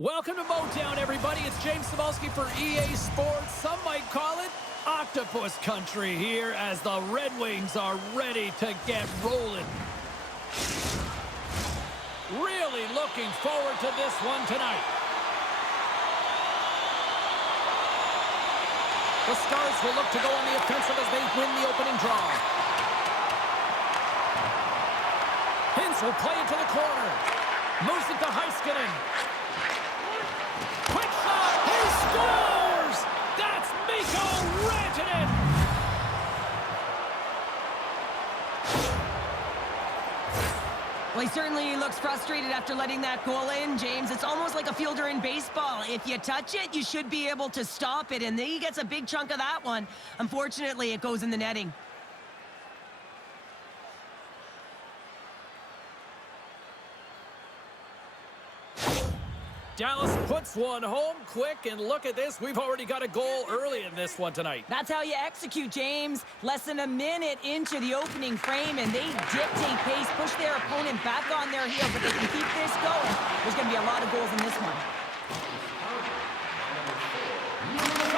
Welcome to Motown, everybody. It's James Cybulski for EA Sports. Some might call it Octopus Country here as the Red Wings are ready to get rolling. Really looking forward to this one tonight. The Stars will look to go on the offensive as they win the opening draw. Hintz will play it to the corner. Moves it to Heiskanen. Quick shot! He scores! That's Mikko Rantanen! Well, he certainly looks frustrated after letting that goal in, James. It's almost like a fielder in baseball. If you touch it, you should be able to stop it, and he gets a big chunk of that one. Unfortunately, it goes in the netting. Dallas puts one home quick, and look at this. We've already got a goal early in this one tonight. That's how you execute, James. Less than a minute into the opening frame, and they dictate pace, push their opponent back on their heels. If they can keep this going, there's going to be a lot of goals in this one.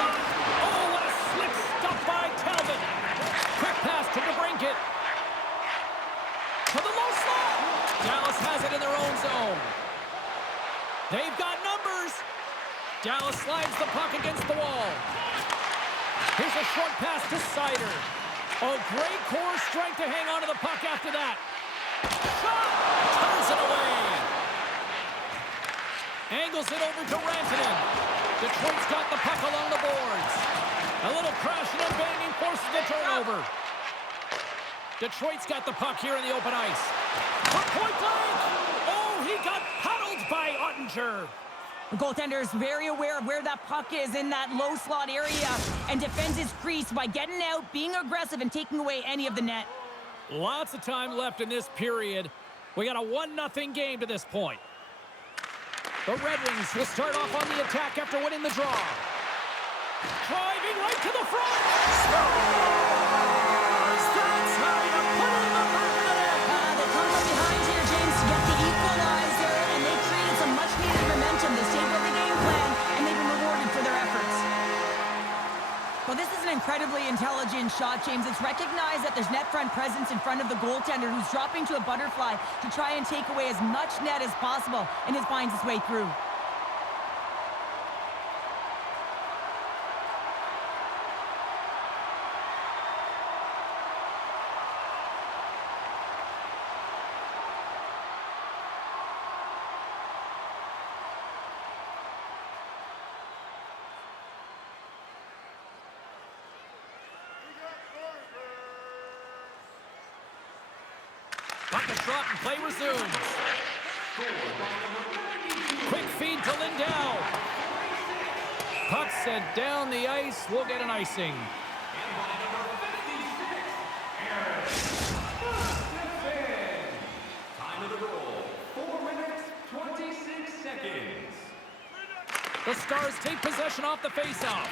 Oh, what a slick stop by Talbot. Quick pass to DeBrincat. To the low slot. Dallas has it in their own zone. They've got numbers. Dallas slides the puck against the wall. Here's a short pass to Sider. Oh, great core strength to hang on to the puck after that. Shot! Turns it away. Angles it over to Rantanen. Detroit's got the puck along the boards. A little crashing and banging forces the turnover. Detroit's got the puck here in the open ice. From point blank! Oh, he got puddled by Ottinger. The goaltender is very aware of where that puck is in that low slot area and defends his crease by getting out, being aggressive, and taking away any of the net. Lots of time left in this period. We got a 1-0 game to this point. The Red Wings will start off on the attack after winning the draw. Driving right to the front. Scores! That's how you put it in the back of the net. They come from behind here, James, to get the equalizer, and they created some much-needed momentum. They stayed with the game plan, and they've been rewarded for their efforts. Well, this is an incredibly intelligent shot, James. It's recognized that there's net front presence in front of the goaltender who's dropping to a butterfly to try and take away as much net as possible, and it finds its way through. Puck is dropped and play resumes. Quick feed to Lindell. Puck sent down the ice. We'll get an icing. Time of the goal, 4 minutes, 26 seconds. The Stars take possession off the faceoff.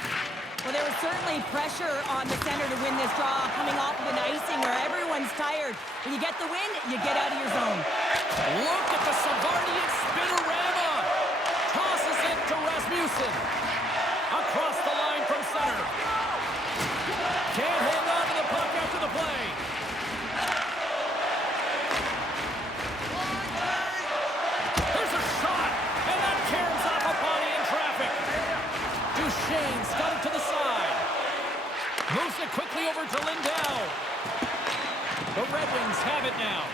Well, there was certainly pressure on the center to win this draw, coming off of an icing where everyone's tired. When you get the win, you get out of your zone. Look at the Savardian spinorama. Tosses it to Rasmussen. Across the line from center. Can't hang on to the puck after the play. There's a shot, and that caroms off a body in traffic. Duchesne's got it to the side. Moves it quickly over to Lindell. The Red Wings have it now.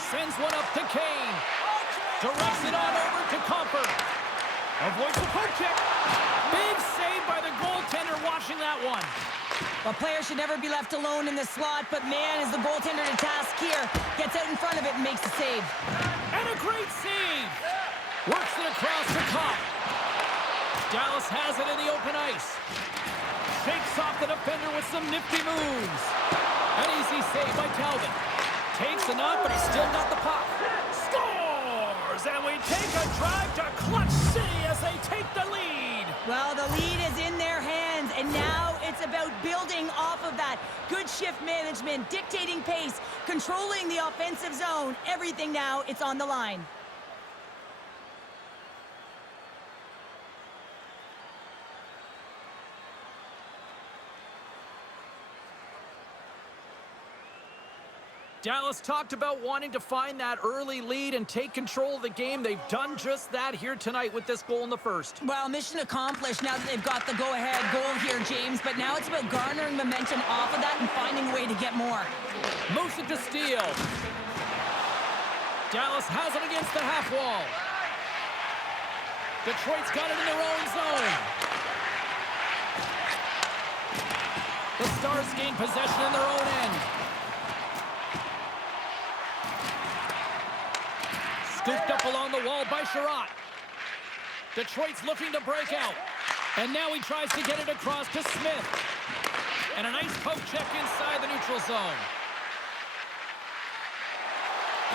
Sends one up to Kane. Directs it on over to Comfort. Avoids the poke check. Big save by the goaltender watching that one. Well, players should never be left alone in the slot, but man, is the goaltender to task here. Gets out in front of it and makes the save. And a great save. Works it across the top. Dallas has it in the open ice. Shakes off the defender with some nifty moves. An easy save by Talbot. Takes a knock, but he's still got the puck. Scores! And we take a drive to Clutch City as they take the lead. Well, the lead is in their hands, and now it's about building off of that. Good shift management, dictating pace, controlling the offensive zone. Everything now, it's on the line. Dallas talked about wanting to find that early lead and take control of the game. They've done just that here tonight with this goal in the first. Well, mission accomplished now that they've got the go-ahead goal here, James. But now it's about garnering momentum off of that and finding a way to get more. Moves it to steal. Dallas has it against the half wall. Detroit's got it in their own zone. The Stars gain possession in their own end. Scooped up along the wall by Sherratt. Detroit's looking to break out. And now he tries to get it across to Smith. And a nice poke check inside the neutral zone.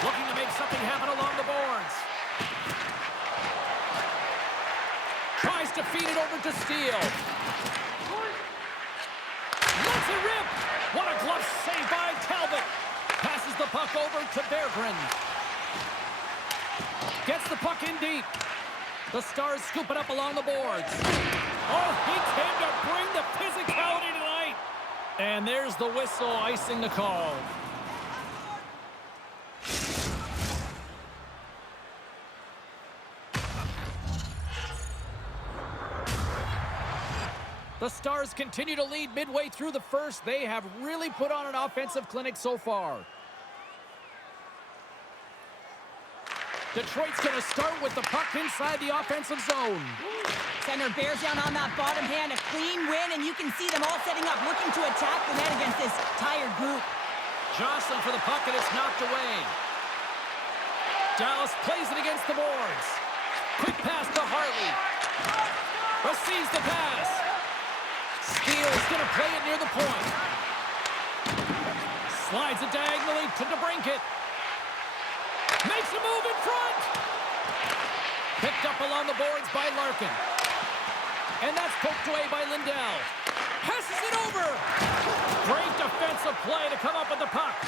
Looking to make something happen along the boards. Tries to feed it over to Steele. Lets it rip. What a glove save by Talbot. Passes the puck over to Berggren. Gets the puck in deep. The Stars scoop it up along the boards. Oh, he came to bring the physicality tonight. And there's the whistle icing the call. The Stars continue to lead midway through the first. They have really put on an offensive clinic so far. Detroit's going to start with the puck inside the offensive zone. Center bears down on that bottom hand. A clean win, and you can see them all setting up, looking to attack the net against this tired group. Jostling for the puck, and it's knocked away. Dallas plays it against the boards. Quick pass to Hartley. Receives the pass. Steele is going to play it near the point. Slides it diagonally to DeBrincat. Makes a move in front. Picked up along the boards by Larkin. And that's poked away by Lindell. Passes it over. Great defensive play to come up with the puck.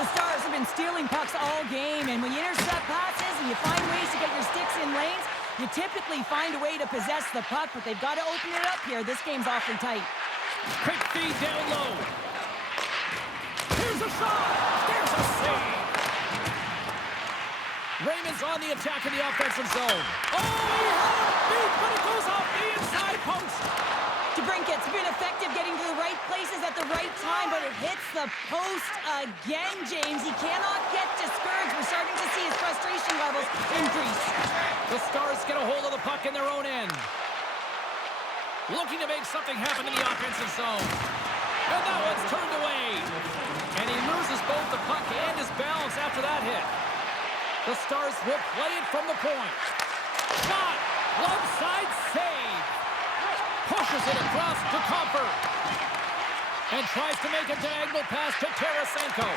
The Stars have been stealing pucks all game, and when you intercept passes and you find ways to get your sticks in lanes, you typically find a way to possess the puck, but they've got to open it up here. This game's awfully tight. Quick feed down low. Here's a shot. There's a save. Raymond's on the attack in the offensive zone. Oh, he had it beat, but it goes off the inside post. DeBrincat's been effective getting to the right places at the right time, but it hits the post again, James. He cannot get discouraged. We're starting to see his frustration levels increase. The Stars get a hold of the puck in their own end. Looking to make something happen in the offensive zone. And that one's turned away. And he loses both the puck and his balance after that hit. The Stars will play it from the point. Shot! Left side save! Pushes it across to Comfort. And tries to make a diagonal pass to Tarasenko.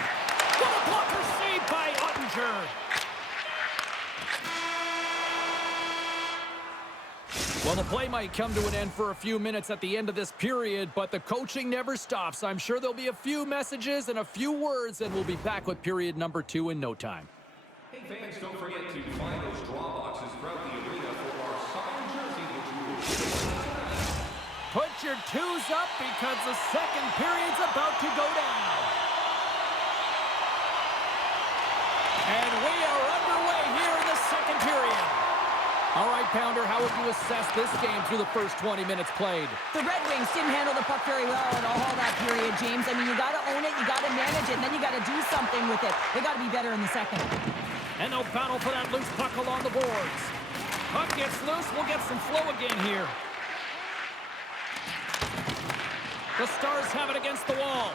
What a blocker save by Ottinger! Well, the play might come to an end for a few minutes at the end of this period, but the coaching never stops. I'm sure there'll be a few messages and a few words, and we'll be back with period number 2 in no time. Hey fans, don't forget to find those draw boxes throughout the arena for our signed jersey, which we will give away tonight. Put your twos up because the second period's about to go down. And we are underway here in the second period. All right, Pounder, how would you assess this game through the first 20 minutes played? The Red Wings didn't handle the puck very well at all that period, James. I mean, you got to own it, you got to manage it, and then you got to do something with it. They got to be better in the second. And they'll battle for that loose puck along the boards. Puck gets loose. We'll get some flow again here. The Stars have it against the wall.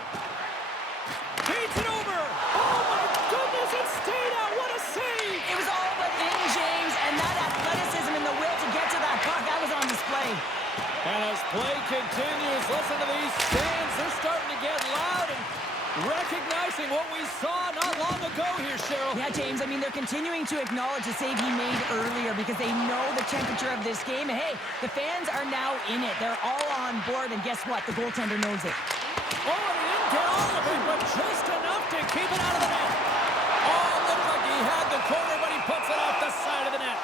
Feeds it over. Oh, my goodness. It stayed out. What a save. It was all but in, James, and that athleticism and the will to get to that puck, that was on display. And as play continues, listen to these stands. They're starting to get loud and recognizing what we saw not long ago here, Cheryl. Yeah, James, I mean, they're continuing to acknowledge the save he made earlier because they know the temperature of this game. And, hey, the fans are now in it. They're all on board, and guess what? The goaltender knows it. Oh, and he didn't get all of it, but just enough to keep it out of the net. Oh, it looked like he had the corner, but he puts it off the side of the net.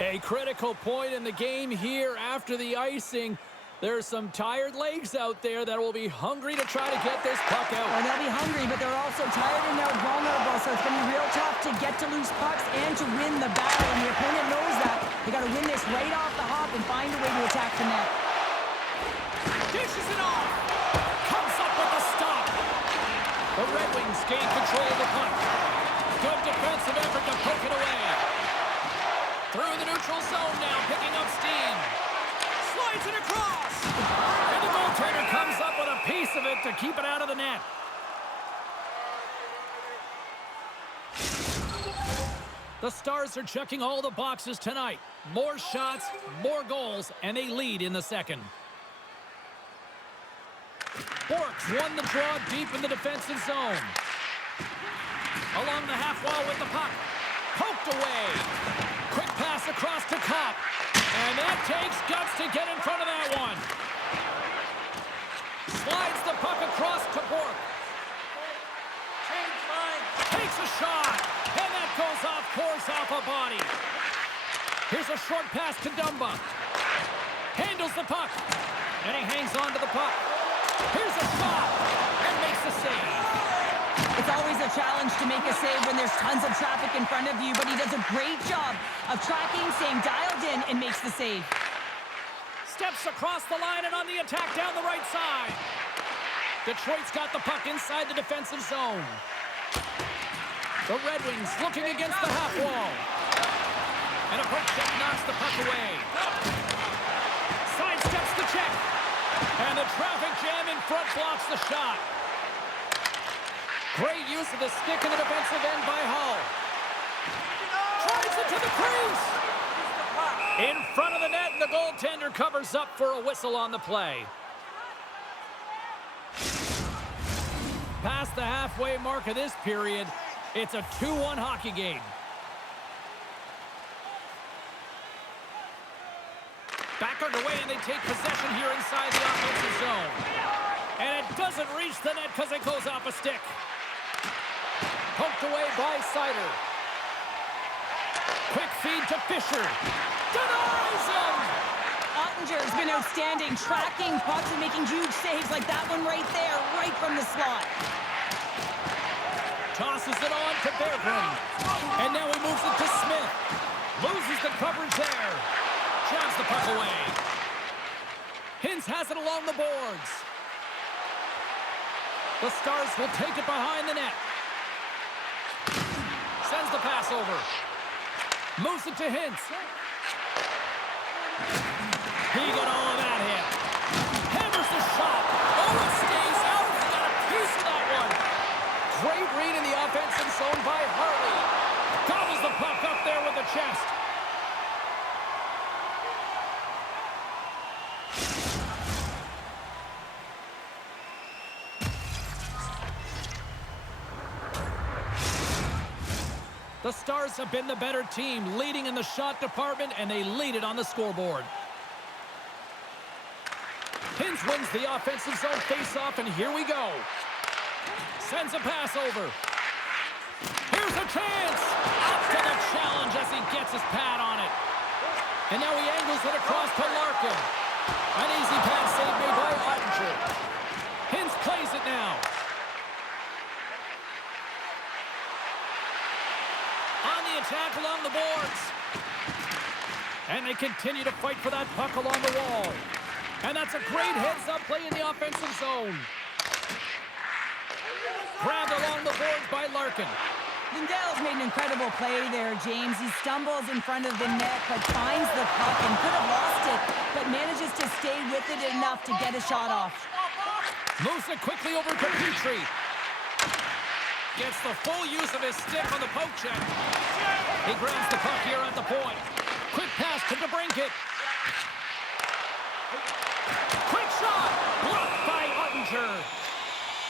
A critical point in the game here after the icing. There's some tired legs out there that will be hungry to try to get this puck out. Well, they'll be hungry, but they're also tired and they're vulnerable, so it's going to be real tough to get to loose pucks and to win the battle, and the opponent knows that. They got to win this right off the hop and find a way to attack the net. Dishes it off. Comes up with a stop. The Red Wings gain control of the puck. Good defensive effort to poke it away. Through the neutral zone now, picking up steam. Slides it across. And the goaltender comes up with a piece of it to keep it out of the net. The Stars are checking all the boxes tonight. More shots, more goals, and they lead in the second. Borks won the draw deep in the defensive zone. Along the half wall with the puck. Poked away. Quick pass across to Kopp. And that takes guts to get in front of that one. Slides the puck across to Bork. Takes a shot. And that goes off, pours off a body. Here's a short pass to Dumba. Handles the puck. And he hangs on to the puck. Here's a shot. And makes the save. It's always a challenge to make a save when there's tons of traffic in front of you, but he does a great job of tracking, staying dialed in, and makes the save. Steps across the line and on the attack down the right side. Detroit's got the puck inside the defensive zone. The Red Wings looking against the half wall. And a poke check knocks the puck away. Sidesteps the check. And the traffic jam in front blocks the shot. Great use of the stick in the defensive end by Hull. Drives it to the crease. In front of the net, and the goaltender covers up for a whistle on the play. Past the halfway mark of this period, it's a 2-1 hockey game. Back underway, and they take possession here inside the offensive zone. And it doesn't reach the net because it goes off a stick. Poked away by Sider. Quick feed to Fisher. Denies him! Ottinger's been outstanding, tracking pucks and making huge saves like that one right there, right from the slot. Tosses it on to Berggren. And now he moves it to Smith. Loses the coverage there. Jabs the puck away. Hintz has it along the boards. The Stars will take it behind the net. Sends the pass over. Moves it to Hintz. He got all of that hit. Hammers the shot. Oh, it stays out. He got a piece of that one. Great read in the offensive zone by Harley. Gobbles the puck up there with the chest. The Stars have been the better team, leading in the shot department, and they lead it on the scoreboard. Hintz wins the offensive zone faceoff, and here we go. Sends a pass over. Here's a chance! Up to the challenge as he gets his pad on it. And now he angles it across to Larkin. An easy pass save made by Ottinger. Hintz plays it now. On the attack along the boards. And they continue to fight for that puck along the wall. And that's a great heads-up play in the offensive zone. Grabbed along the boards by Larkin. Lindell's made an incredible play there, James. He stumbles in front of the net, but finds the puck and could have lost it, but manages to stay with it enough to get a shot off. Moves it quickly over to Petrie. Gets the full use of his stick on the poke check. He grabs the puck here at the point. Quick pass to DeBrincat. Quick shot! Blocked by Ottinger.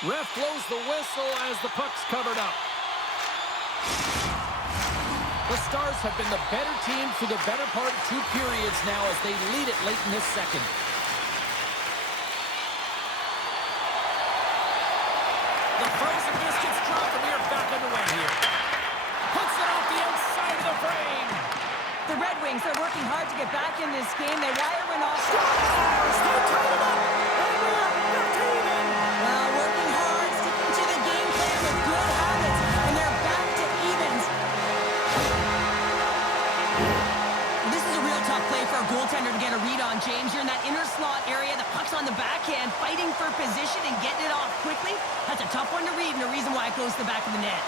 Ref blows the whistle as the puck's covered up. The Stars have been the better team for the better part of 2 periods now as they lead it late in this second. The frozen biscuits drop, and we are back underway here. Puts it off the outside of the frame. The Red Wings are working hard to get get back in this game. They wire one off. They tied it up. And we're back to even. Working hard, sticking to the game plan with good habits, and they're back to evens. This is a real tough play for a goaltender to get a read on, James. You're in that inner slot area. The puck's on the backhand, fighting for position and getting it off quickly. That's a tough one to read, and the reason why it goes to the back of the net.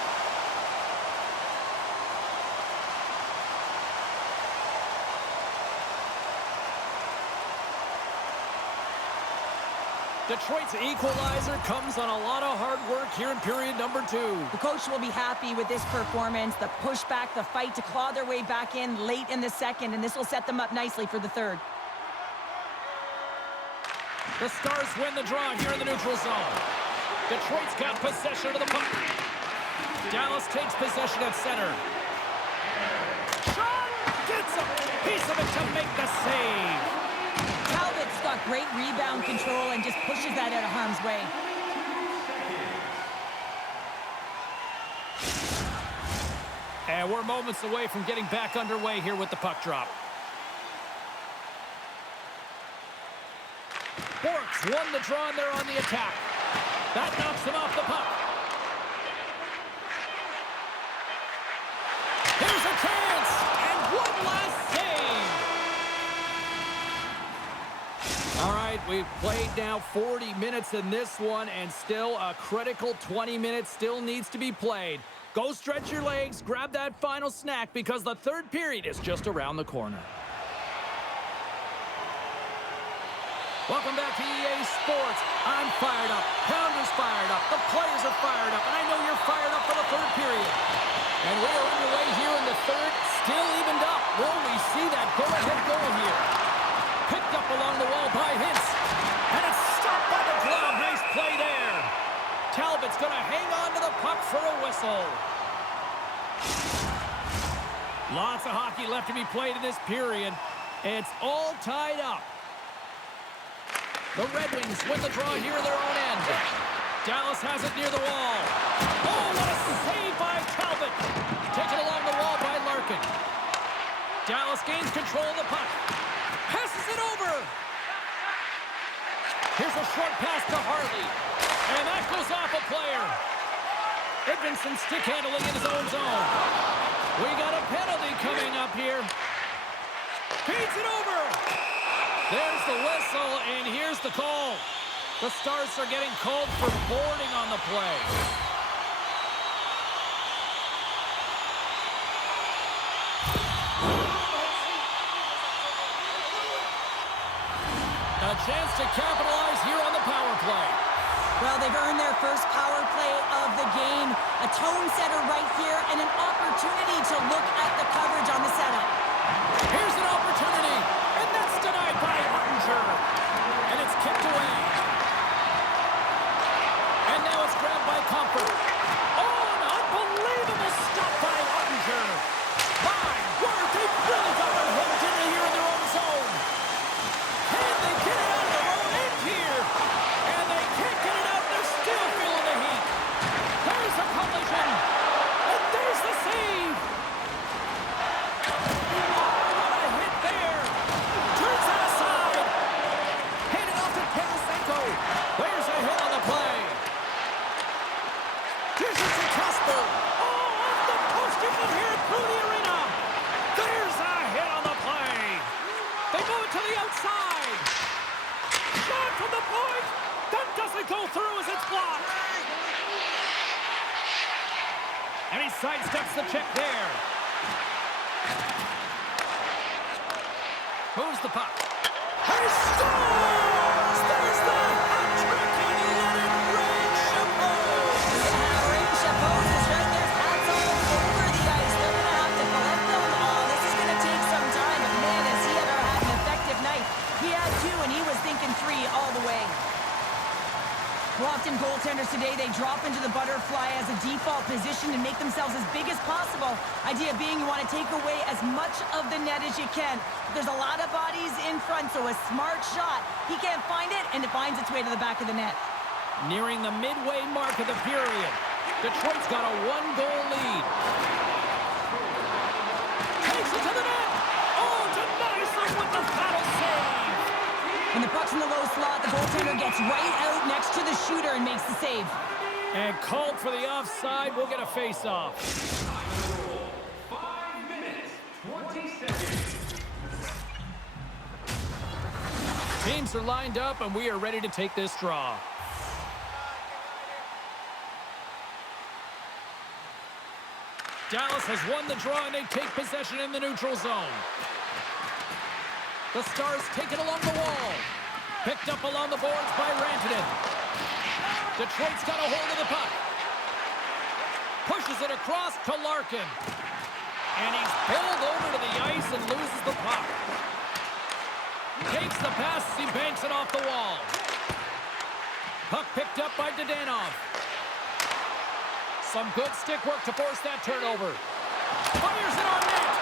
Detroit's equalizer comes on a lot of hard work here in period number 2. The coach will be happy with this performance, the pushback, the fight to claw their way back in late in the second, and this will set them up nicely for the third. The Stars win the draw here in the neutral zone. Detroit's got possession of the puck. Dallas takes possession at center. Shot! Gets a piece of it to make the save. Talbot's got great rebound control and just pushes that out of harm's way. And we're moments away from getting back underway here with the puck drop. Borks won the draw and they're on the attack. That knocks them off the puck. Here's a chance! And one last save! All right, we've played now 40 minutes in this one, and still a critical 20 minutes still needs to be played. Go stretch your legs, grab that final snack, because the third period is just around the corner. Welcome back to EA Sports. I'm fired up. Pounder's fired up. The players are fired up, and I know you're fired up for the third period. And we are underway here in the third, still evened up. Will we see that go-ahead goal here? Picked up along the wall by Hintz. And it's stopped by the glove. Nice play there. Talbot's going to hang on to the puck for a whistle. Lots of hockey left to be played in this period. It's all tied up. The Red Wings win the draw here in their own end. Dallas has it near the wall. Oh, what a save by Talbot. Taken along the wall by Larkin. Dallas gains control of the puck. Passes it over. Here's a short pass to Harley. And that goes off a player. Edmondson stick handling in his own zone. We got a penalty coming up here. Feeds it over. There's the whistle, and here's the call. The Stars are getting called for boarding on the play. A chance to capitalize here on the power play. Well, they've earned their first power play of the game. A tone setter right here and an opportunity to look at the coverage on the setup. Here's an opportunity, and that's denied by Ottinger. And it's kicked away. And now it's grabbed by Comfort. Oh, an unbelievable stop by Ottinger. My word, they really got their hooks in here in their own zone. Can they get it out of their own end here? And they can't get it out, they're still feeling the heat. There's a collision. And there's the save. Go through as it's blocked. And he sidesteps the check there. Moves the puck. He scores! There's the hat trick, and let it rain, Chapeau! Yeah, Ray Chapeau is right there. Hats all over the ice. They're going to have to collect them all. This is going to take some time, but man, has he ever had an effective night. He had 2, and he was thinking 3 all the way. Well, often goaltenders today, they drop into the butterfly as a default position and make themselves as big as possible. Idea being you want to take away as much of the net as you can. There's a lot of bodies in front, so a smart shot. He can't find it, and it finds its way to the back of the net. Nearing the midway mark of the period. Detroit's got a 1-goal lead. Takes it to the net. Oh, denies the puck's in the low slot. The goaltender gets right out next to the shooter and makes the save. And called for the offside. We'll get a face-off. 5 minutes, 20 seconds. Teams are lined up, and we are ready to take this draw. Dallas has won the draw, and they take possession in the neutral zone. The Stars take it along the wall. Picked up along the boards by Rantanen. Detroit's got a hold of the puck. Pushes it across to Larkin. And he's pulled over to the ice and loses the puck. Takes the pass as he banks it off the wall. Puck picked up by Dadonov. Some good stick work to force that turnover. Fires it on net.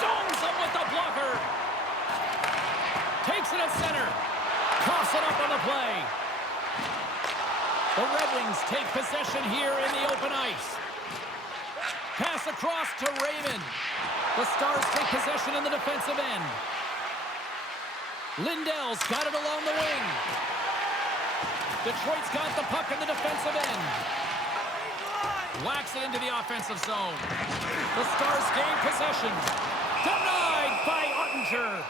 Stones him with the blocker. Takes it at center. Coughs it up on the play. The Red Wings take possession here in the open ice. Pass across to Raymond. The Stars take possession in the defensive end. Lindell's got it along the wing. Detroit's got the puck in the defensive end. Whacks it into the offensive zone. The Stars gain possession. Denied by Ottinger.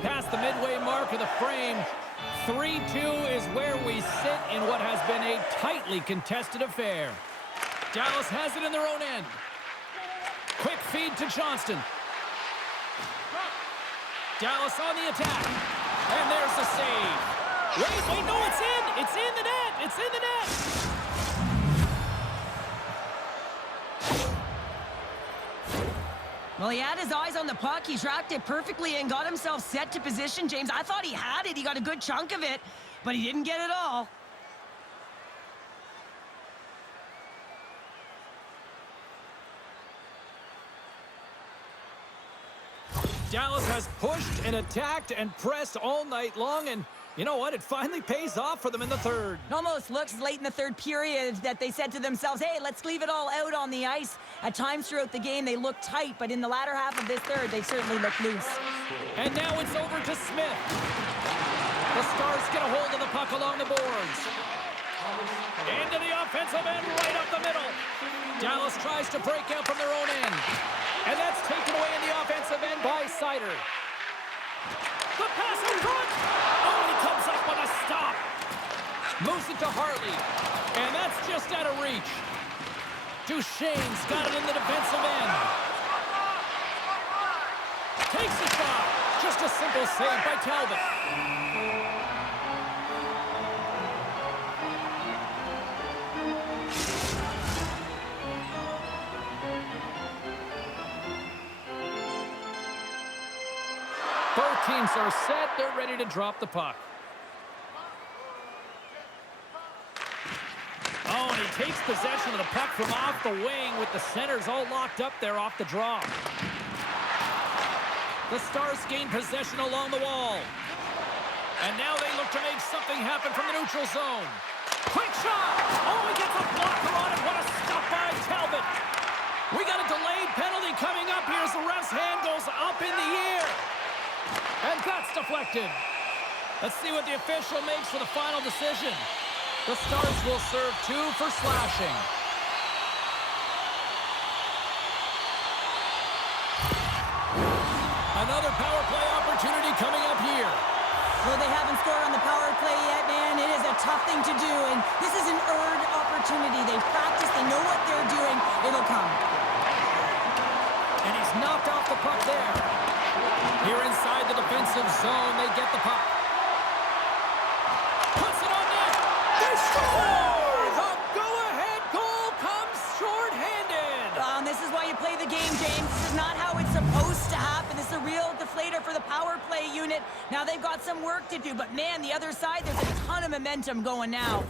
Past the midway mark of the frame, 3-2 is where we sit in what has been a tightly contested affair. Dallas has it in their own end. Quick feed to Johnston. Dallas on the attack. And there's the save. Wait, no, it's in! It's in the net! It's in the net! Well, he had his eyes on the puck. He tracked it perfectly and got himself set to position, James. I thought he had it. He got a good chunk of it, but he didn't get it all. Dallas has pushed and attacked and pressed all night long, and you know what? It finally pays off for them in the third. It almost looks late in the third period that they said to themselves, hey, let's leave it all out on the ice. At times throughout the game, they looked tight, but in the latter half of this third, they certainly looked loose. And now it's over to Smith. The Stars get a hold of the puck along the boards. Into the offensive end, right up the middle. Dallas tries to break out from their own end. And that's taken away in the offensive end by Sider. The pass in front. Oh, he comes up on a stop. Moves it to Hartley. And that's just out of reach. Duchesne's got it in the defensive end. Takes the shot. Just a simple save by Talbot. Both teams are set. They're ready to drop the puck. Oh, and he takes possession of the puck from off the wing with the centers all locked up there off the draw. The Stars gain possession along the wall. And now they look to make something happen from the neutral zone. Quick shot! Oh, he gets a blocker on it. What a stop by Talbot. We got a delayed penalty coming up here as the ref's hand goes up in the air. And that's deflected. Let's see what the official makes for the final decision. The Stars will serve 2 for slashing. Another power play opportunity coming up here. Well, they haven't scored on the power play yet, man. It is a tough thing to do, and this is an earned opportunity. They've practiced. They know what they're doing. It'll come. And he's knocked off the puck there. Here inside the defensive zone, they get the puck. Puts it on net. They score! The go-ahead goal comes short-handed. And this is why you play the game, James. This is not how it's supposed to happen. This is a real deflator for the power play unit. Now they've got some work to do, but man, the other side, there's a ton of momentum going now.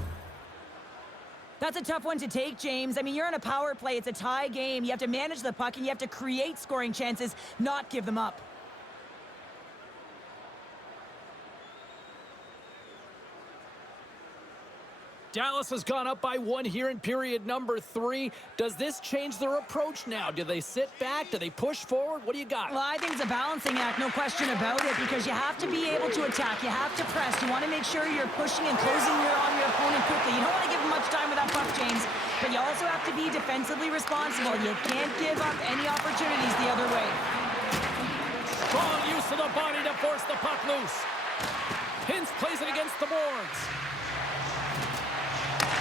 That's a tough one to take, James. I mean, you're in a power play. It's a tie game. You have to manage the puck, and you have to create scoring chances, not give them up. Dallas has gone up by 1 here in period number 3. Does this change their approach now? Do they sit back? Do they push forward? What do you got? Well, I think it's a balancing act, no question about it, because you have to be able to attack. You have to press. You want to make sure you're pushing and closing on your opponent quickly. You don't want to give them much time with that puck, James, but you also have to be defensively responsible. You can't give up any opportunities the other way. Strong use of the body to force the puck loose. Hintz plays it against the boards.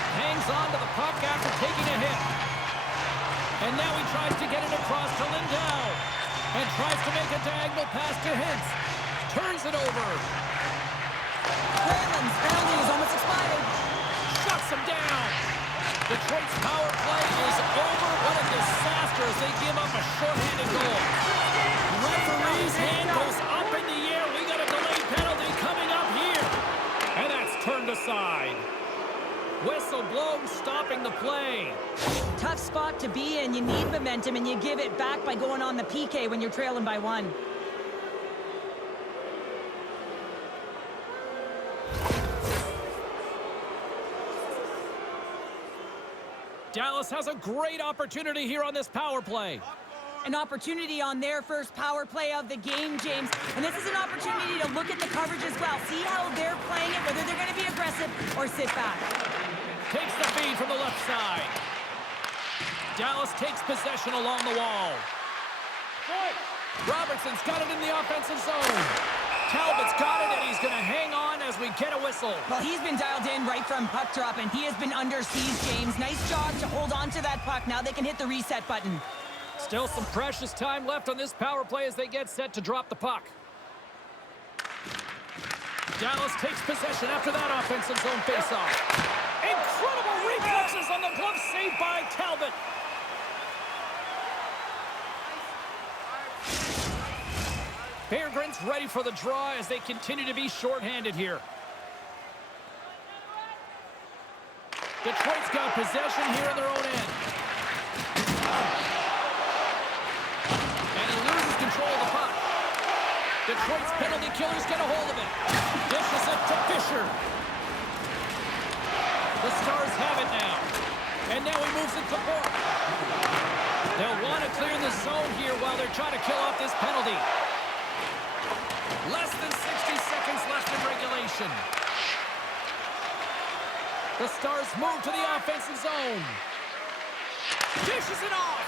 Hangs on to the puck after taking a hit. And now he tries to get it across to Lindell. And tries to make a diagonal pass to Hintz. Turns it over. Whalen's penalty is almost expired. Shuts him down. Detroit's power play is over. What a disaster as they give up a shorthanded goal. Referee's hand goes up in the air. We got a delayed penalty coming up here. And that's turned aside. Whistle blown, stopping the play. Tough spot to be in. You need momentum, and you give it back by going on the PK when you're trailing by 1. Dallas has a great opportunity here on this power play. An opportunity on their first power play of the game, James. And this is an opportunity to look at the coverage as well. See how they're playing it, whether they're going to be aggressive or sit back. Takes the feed from the left side. Dallas takes possession along the wall. Robertson's got it in the offensive zone. Talbot's got it, and he's going to hang on as we get a whistle. Well, he's been dialed in right from puck drop, and he has been under siege, James. Nice job to hold on to that puck. Now they can hit the reset button. Still some precious time left on this power play as they get set to drop the puck. Dallas takes possession after that offensive zone faceoff. Incredible reflexes on the glove save by Talbot. Berggren's ready for the draw as they continue to be shorthanded here. Detroit's got possession here in their own end. And he loses control of the puck. Detroit's penalty killers get a hold of it. Dishes it to Fisher. The Stars have it now. And now he moves it to Bork. They'll want to clear the zone here while they're trying to kill off this penalty. Less than 60 seconds left in regulation. The Stars move to the offensive zone. Dishes it off.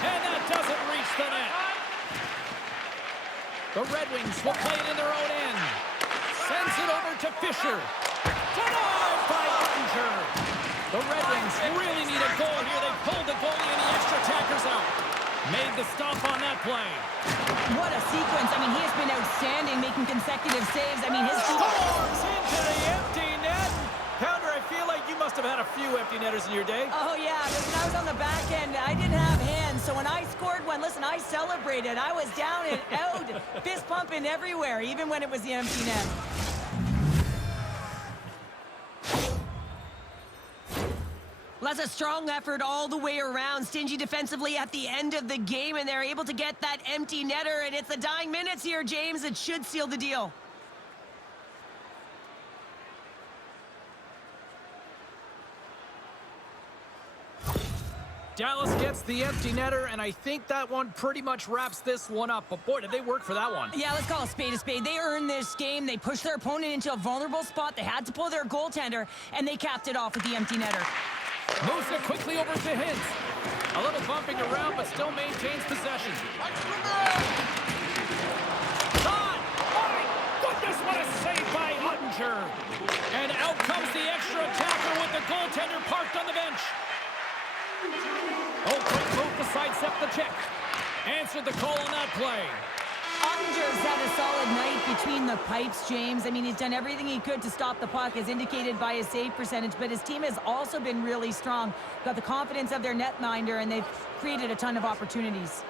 And that doesn't reach the net. The Red Wings will play it in their own end. Sends it over to Fisher. Denied by Ottinger. The Red Wings really need a goal here. They pulled the goalie and the extra attackers out. Made the stop on that play. What a sequence. I mean, he has been outstanding, making consecutive saves. I mean, his... Storms into the empty net. Pounder, I feel like you must have had a few empty netters in your day. Oh, yeah. Listen, I was on the back end. I didn't have hands, so when I scored one, listen, I celebrated. I was down and out, fist pumping everywhere, even when it was the empty net. Well, that's a strong effort all the way around. Stingy defensively at the end of the game, and they're able to get that empty netter, and it's the dying minutes here, James. It should seal the deal. Dallas gets the empty netter, and I think that one pretty much wraps this one up. But boy, did they work for that one. Yeah, let's call a spade a spade. They earned this game. They pushed their opponent into a vulnerable spot. They had to pull their goaltender, and they capped it off with the empty netter. Moves it quickly over to Hintz. A little bumping around, but still maintains possession. Shot! My goodness, what a save by Ottinger. And out comes the extra attacker with the goaltender parked on the bench. Oh, quick move to sidestep the check. Answered the call on that play. Ottinger's had a solid night between the pipes, James. I mean, he's done everything he could to stop the puck, as indicated by his save percentage, but his team has also been really strong. Got the confidence of their netminder, and they've created a ton of opportunities.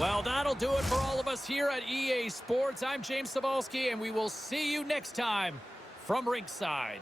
Well, that'll do it for all of us here at EA Sports. I'm James Cybulski, and we will see you next time from ringside.